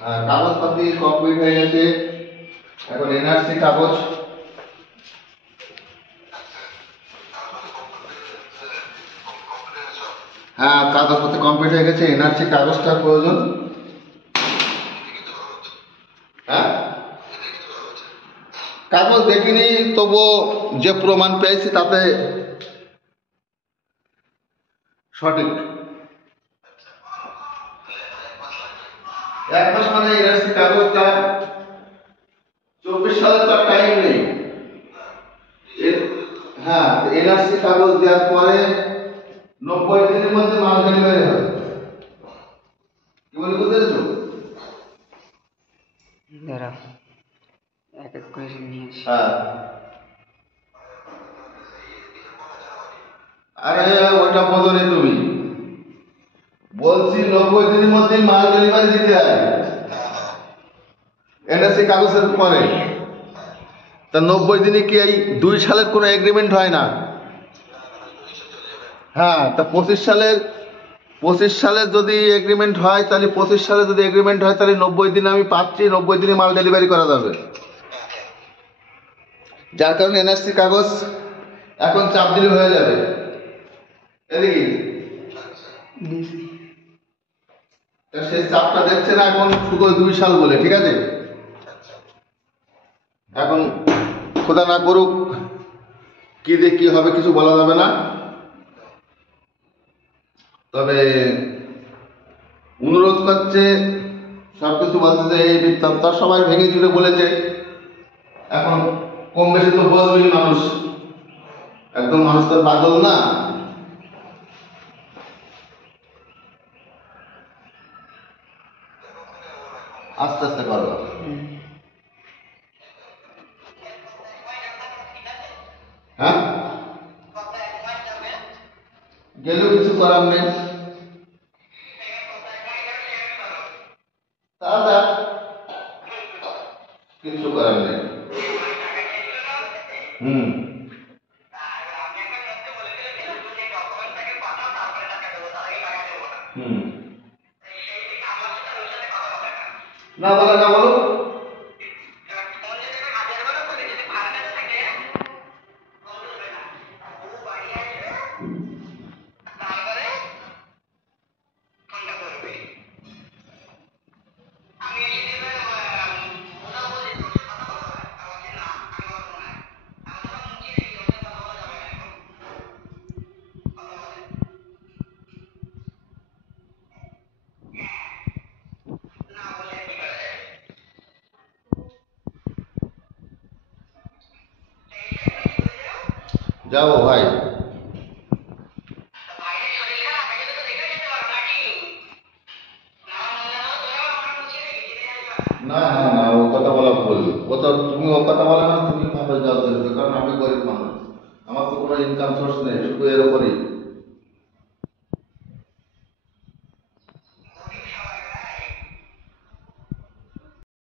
কাগজপাতি কমপ্লিট হয়ে গেছে, এখন এনআরসি কাগজ। হ্যাঁ, কাগজপত্র কমপ্লিট হয়ে গেছে, এনআরসি কাগজটা প্রয়োজন। হ্যাঁ, কাগজ দেখিনি, তবুও যে প্রমাণ পেয়েছি তাতে সঠিক। 1 মাস মানে এনআরসি কাগজটা 24 সালের তো টাইম নেই। হ্যাঁ, এনআরসি কাগজ দেওয়ার পরে 90 দিনের মধ্যে মাল ডেলিভারি হবে। কি বলে বুঝেছো? এক এক করে নিয়েছি। হ্যাঁ, আরে ওইটা বলোনি তুমি, বলছি 90 দিনের মধ্যে মাল ডেলিভারি দিতে হয় এনআরসি কাগজের পরে। তা 90 দিনে কি এই 2 সালের কোনো এগ্রিমেন্ট হয় না? হ্যাঁ, তা 25 সালের যদি এগ্রিমেন্ট হয়, তাহলে 25 সালে যদি এগ্রিমেন্ট হয় তাহলে 90 দিন আমি পাচ্ছি, 90 দিনে মাল ডেলিভারি করা যাবে। যার কারণে এনআরসি কাগজ এখন চাপ দিলে হয়ে যাবে। এদিকে সেই চাপটা দেখছে না এখন, শুধু 2 সাল বলে। ঠিক আছে, এখন খোদা না করুক কি দিয়ে কি হবে কিছু বলা যাবে না, তবে অনুরোধ করছে, সবকিছু বলছে যে এই বৃত্তান্ত সবাই ভেঙে চুরে বলেছে। এখন কম বেশি তো বলবেই মানুষ, একদম মানুষ তো পাগল না। আস্তে আস্তে করো। হ্যাঁ, গেলেও কিছু করার নেই। দাদা কিছু করার নেই। হুম, হুম, না বলো, না বলো। যাবো ভাই। না না না, ও কথা বলা ভুল। ও তো, তুমি ও কথা বলে না, তুমি ভাবে যাও, কারণ আমি গরিব মানুষ, আমার তো কোনো ইনকাম সোর্স নেই, শুধু এর উপরই